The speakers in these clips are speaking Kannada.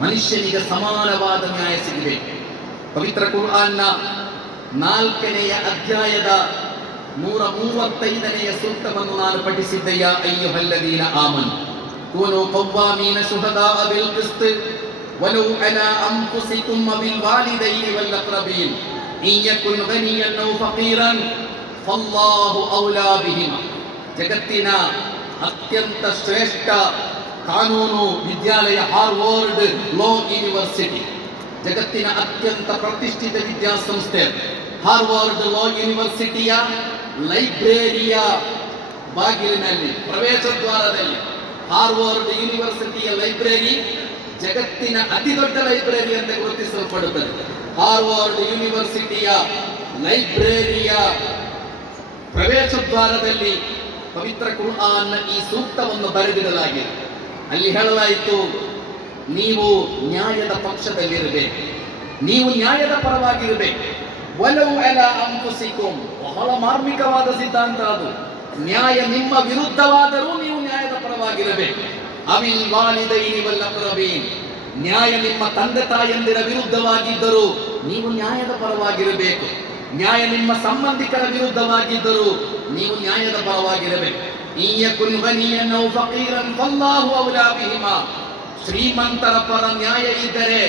ಮನುಷ್ಯನಿಗೆ ಸಮಾನವಾದ ನ್ಯಾಯ ಸಿಗಬೇಕು. ಪವಿತ್ರ ಕುರ್ಆನ್ನ 4ನೇ ಅಧ್ಯಾಯದ 135ನೇ ಸೂಕ್ತವನ್ನು ನಾನು ಪಠಿಸಿದ್ದೆಯ. ಅಯ್ಯುಹಲ್ಲದೀನ ಆಮನು ಕೂನು ಕವ್ವಾಮೀನ ಶುಹದಾಅ ಬಿಲ್ ಕಿಸ್ತ್ ವಲೌ ಅಲಾ ಅನ್ಫುಸಿಕುಮ್ ಬಿಲ್ ವಾಲಿದೈನಿ ವಲ್ ಅಕ್ರಬೀನ್ ಇನ್ ಯಕುನ್ ಗನಿಯನ್ ಔ ಫಕೀರನ್ ಫಲ್ಲಾಹು ಔಲಾ ಬಿಹಿಮಾ. ಜಗತ್ತಿನ ಅತ್ಯಂತ ಶ್ರೇಷ್ಠ ಕಾನೂನು ವಿದ್ಯಾಲಯ ಹಾರ್ವರ್ಡ್ ಲಾ ಯೂನಿವರ್ಸಿಟಿ, ಜಗತ್ತಿನ ಅತ್ಯಂತ ಪ್ರತಿಷ್ಠಿತ ವಿದ್ಯಾಸಂಸ್ಥೆ ಹಾರ್ವರ್ಡ್ ಲಾ ಯೂನಿವರ್ಸಿಟಿಯ ಲೈಬ್ರರಿಯ ಬಾಗಿಲಿನಲ್ಲಿ, ಪ್ರವೇಶ ದ್ವಾರದಲ್ಲಿ ಹಾರ್ವರ್ಡ್ ಯೂನಿವರ್ಸಿಟಿಯ ಲೈಬ್ರರಿ ಜಗತ್ತಿನ ಅತಿ ದೊಡ್ಡ ಲೈಬ್ರರಿ ಅಂತ ಗುರುತಿಸಲ್ಪಡುತ್ತದೆ. ಹಾರ್ವರ್ಡ್ ಯೂನಿವರ್ಸಿಟಿಯ ಲೈಬ್ರರಿಯ ಪ್ರವೇಶ ದ್ವಾರದಲ್ಲಿ ಪವಿತ್ರ ಕುರ್ಆನ್ನ ಈ ಸೂಕ್ತವನ್ನು ಬರೆದಿಡಲಾಗಿದೆ. ಅಲ್ಲಿ ಹೇಳಲಾಯಿತು, ನೀವು ನ್ಯಾಯದ ಪಕ್ಷದಲ್ಲಿರಬೇಕು, ನೀವು ನ್ಯಾಯದ ಪರವಾಗಿರಬೇಕು. ವಲೌ ಅಲಾ ಅನ್ಫುಸಿಕುಮ್, ಬಹಳ ಮಾರ್ಮಿಕವಾದ ಸಿದ್ಧಾಂತ ಅದು. ನ್ಯಾಯ ನಿಮ್ಮ ವಿರುದ್ಧವಾದರೂ ನೀವು ನ್ಯಾಯದ ಪರವಾಗಿರಬೇಕು. ಅವಿಲ್ ವಾಲಿದೈನಿ ವಲ್ ಅಕ್ರಬೀನ್, ನ್ಯಾಯ ನಿಮ್ಮ ತಂದೆ ತಾಯಂದಿರ ವಿರುದ್ಧವಾಗಿದ್ದರೂ ನೀವು ನ್ಯಾಯದ ಪರವಾಗಿರಬೇಕು. ನ್ಯಾಯ ನಿಮ್ಮ ಸಂಬಂಧಿಕರ ವಿರುದ್ಧವಾಗಿದ್ದರೂ ನೀವು ನ್ಯಾಯದ ಪರವಾಗಿರಬೇಕು. ಇನ್ ಯಕುನ್ ಗನಿಯನ್ ಔ ಫಕೀರನ್ ಫಲ್ಲಾಹು ಔಲಾ ಬಿಹಿಮಾ, ಶ್ರೀಮಂತರ ಪರ ನ್ಯಾಯ ಇದ್ದರೆ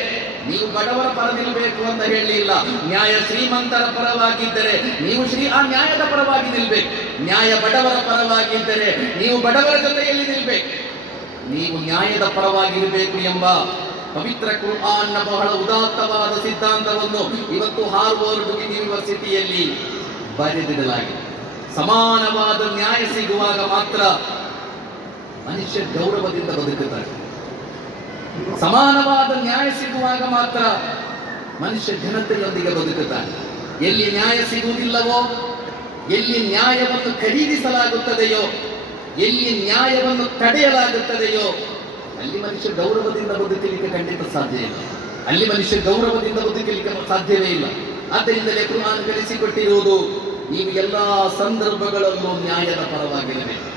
ನೀವು ಬಡವರ ಪರ ನಿಲ್ಲಬೇಕು ಅಂತ ಹೇಳಲಿಲ್ಲ. ನ್ಯಾಯ ಶ್ರೀಮಂತರ ಪರವಾಗಿದ್ದರೆ ನೀವು ಆ ನ್ಯಾಯದ ಪರವಾಗಿ ನಿಲ್ಬೇಕು. ನ್ಯಾಯ ಬಡವರ ಪರವಾಗಿದ್ದರೆ ನೀವು ಬಡವರ ಜೊತೆಯಲ್ಲಿ ನಿಲ್ಬೇಕು. ನೀವು ನ್ಯಾಯದ ಪರವಾಗಿರಬೇಕು ಎಂಬ ಪವಿತ್ರ ಕುರ್ಆನ್ನ ಬಹಳ ಉದಾತ್ತವಾದ ಸಿದ್ಧಾಂತವನ್ನು ಇವತ್ತು ಹಾರ್ವರ್ಡ್ ಯೂನಿವರ್ಸಿಟಿಯಲ್ಲಿ ಬರೆದಿಡಲಾಗಿದೆ. ಸಮಾನವಾದ ನ್ಯಾಯ ಸಿಗುವಾಗ ಮಾತ್ರ ಮನುಷ್ಯ ಗೌರವದಿಂದ ಬದುಕುತ್ತಾರೆ. ಸಮಾನವಾದ ನ್ಯಾಯ ಸಿಗುವಾಗ ಮಾತ್ರ ಮನುಷ್ಯ ಘನತೆಯೊಂದಿಗೆ ಬದುಕುತ್ತಾನೆ. ಎಲ್ಲಿ ನ್ಯಾಯ ಸಿಗುವುದಿಲ್ಲವೋ, ಎಲ್ಲಿ ನ್ಯಾಯವನ್ನು ಖರೀದಿಸಲಾಗುತ್ತದೆಯೋ, ಎಲ್ಲಿ ನ್ಯಾಯವನ್ನು ತಡೆಯಲಾಗುತ್ತದೆಯೋ, ಅಲ್ಲಿ ಮನುಷ್ಯ ಗೌರವದಿಂದ ಬದುಕಲಿಕ್ಕೆ ಖಂಡಿತ ಸಾಧ್ಯ ಇಲ್ಲ. ಅಲ್ಲಿ ಮನುಷ್ಯ ಗೌರವದಿಂದ ಬದುಕಲಿಕ್ಕೆ ಸಾಧ್ಯವೇ ಇಲ್ಲ. ಆದ್ದರಿಂದಲೇ ಕುರ್ಆನ್ ಕಲಿಸಿಕೊಟ್ಟಿರುವುದು, ನೀವು ಎಲ್ಲ ಸಂದರ್ಭಗಳಲ್ಲೂ ನ್ಯಾಯದ ಪರವಾಗಿರಬೇಕು.